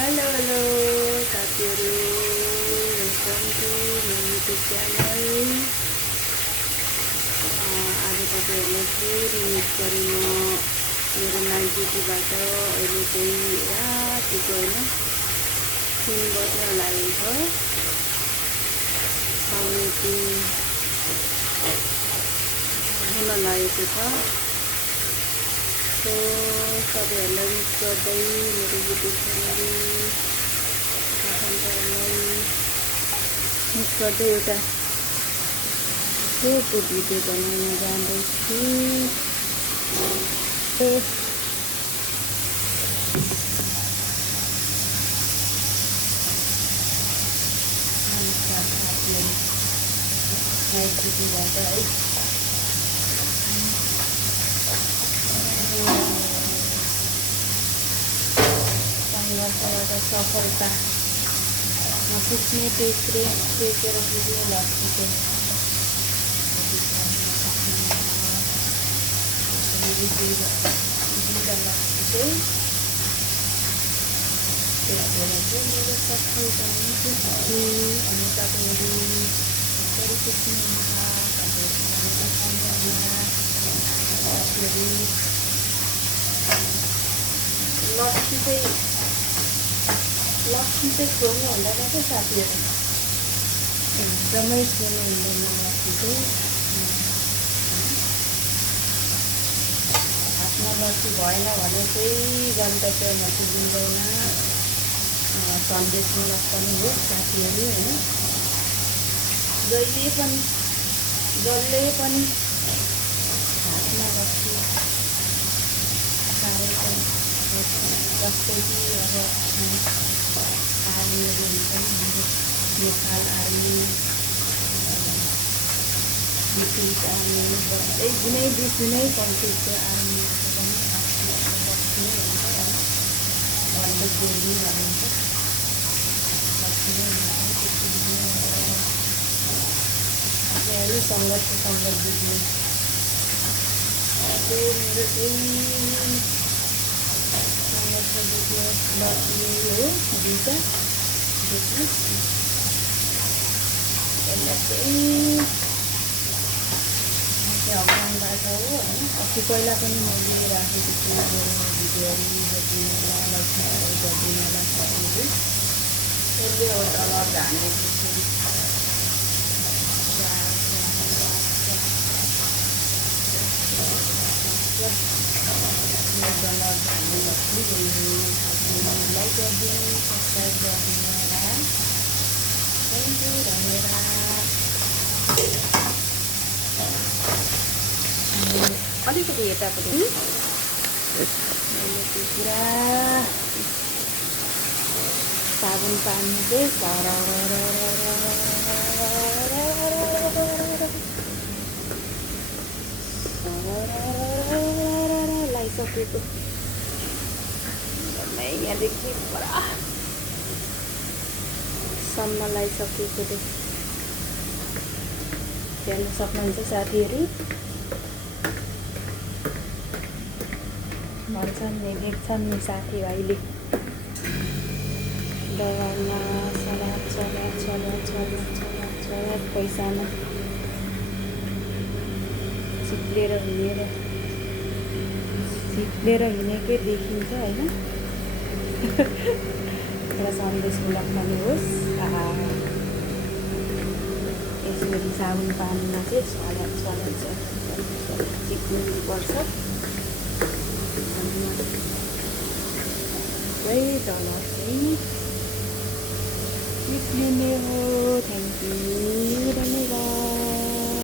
Hello hello साथीहरू, welcome to मेरो YouTube channel. आज तपाईँहरूलाई फेरि मिस गरेँ म मेरो नाइट ड्युटीबाट। अहिले चाहिँ रातिको होइन 3 बज्न लागेको छ, 3:30 हुन लागेको छ। सो सबैहरूलाई मिस गर्दै मेरो युट्युब च्यानल आफन्तहरूलाई मिस गर्दै एउटा छोटो भिडियो बनाउन जाँदैछु। नमस्कार साथीहरू, नाइट ड्युटीबाट है सङ्घर्षबाट सफलतामा पुग्ने टेकेर पुग्ने लक्ष्यको दुईवटा लक्ष्य चाहिँ टेकेर चाहिँ मेरो सफलतामा पुग्छु। अनि तपाईँहरू कसरी पुग्नुहुन्छ तपाईँहरू लक्ष्य चाहिँ छोड्नु हुँदैन क्या साथीहरू, एकदमै छोड्नु हुँदैन लक्ष्य चाहिँ। हातमा लक्ष्य भएन भने चाहिँ गन्तव्यमा पुगिँदैन। सन्देशमूलक पनि हो साथीहरू होइन। जसले पनि हातमा लक्ष्य साह्रै पनि जस्तै कि अब आर्मीहरू हुन्छ नि, हाम्रो नेपाल आर्मी, ब्रिटिस आर्मी, जुनै देश जुनै कन्ट्रीको आर्मीहरूको पनि आफ्नो लक्ष्य नै हुन्छ होइन। भन्दै गोली भनिन्छ लक्ष्य नै हुन्छ। त्यसरी सङ्घर्ष बुझ्ने त्यो मेरो चाहिँ सङ्घर्ष बुझ्ने लक्ष्य हो। दुईवटा देख्नु यसलाई चाहिँ अफगानबाट हो होइन। अस्ति पहिला पनि मैले राखेको छु मेरो भिडियोहरू हेर्दिनलाई गरिदिनलाई साथीहरू। यसले हो तल झानेको छु लाइक गरिदिनु, सब्सक्राइब गरिदिनु होला। थ्याङ्क यू, धन्यवाद। अलिकति यतापट्टि मैले त्यो पुरा साबुन पानी चाहिँ लगाइसकेको यहाँदेखि पुरा सम्म लगाइसकेको हेर्न सक्नुहुन्छ साथीहरू। भन्छन् नि, देख्छन् नि साथीभाइले डरमा चलात पैसामा चिप्लेर हिँडेकै देखिन्छ होइन। एउटा सन्देशमूलक पनि होस्। यसरी साबुन पानीमा चाहिँ चलाउँछ चिप्लिनुपर्छ। डलर चाहिँ चिप्लिने हो। थ्याङ्क यू, धन्यवाद।